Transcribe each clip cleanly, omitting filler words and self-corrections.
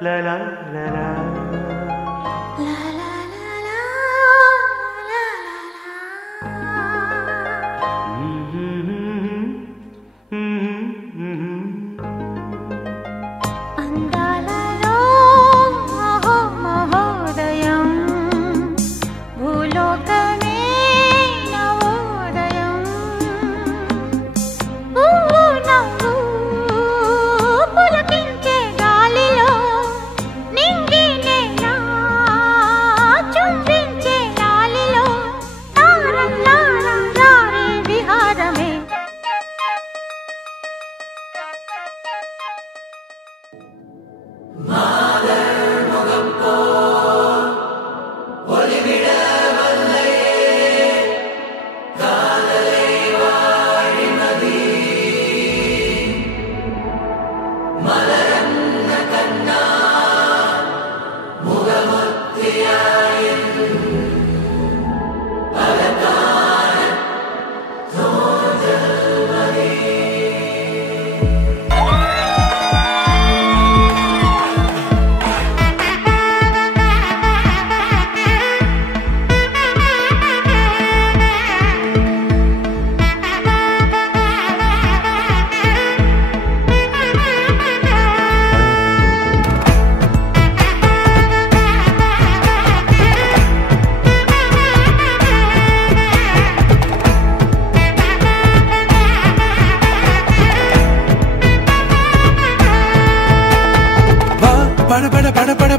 la la la la.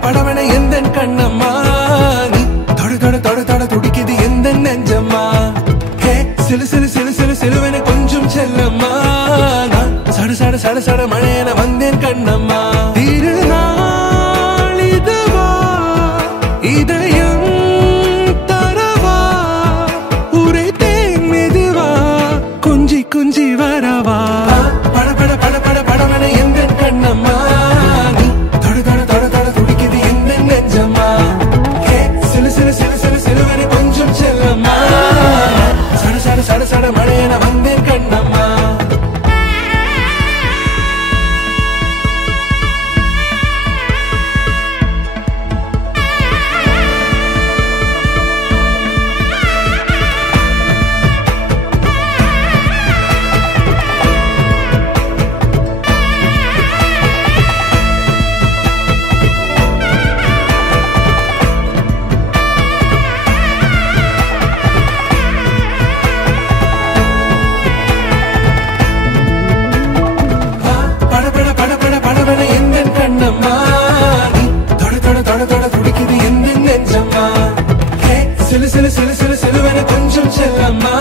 படவன எந்தன் கண்ணம்மா நீ தொட தொட தொட தொட துடிக்குது எந்த நெஞ்சம்மா ஹே சிலு சிலு சிலு சிலு சிலுவன கொஞ்சம் செல்லம்மா நான் சட சட சட சட மழையன வந்தேன் கண்ணம்மா திருநாள் இதுவா இதயம் தரவா உரைத்தேன் மெதுவா குஞ்சி குஞ்சி வரவா பட பட பட பட படவன எந்தன் கண்ணம்மா சட சட மழையன வந்தேன் கண்ணம்மா சிலு சிலு சிலு சிலு சிலுவன கொஞ்சம் செல்லம்மா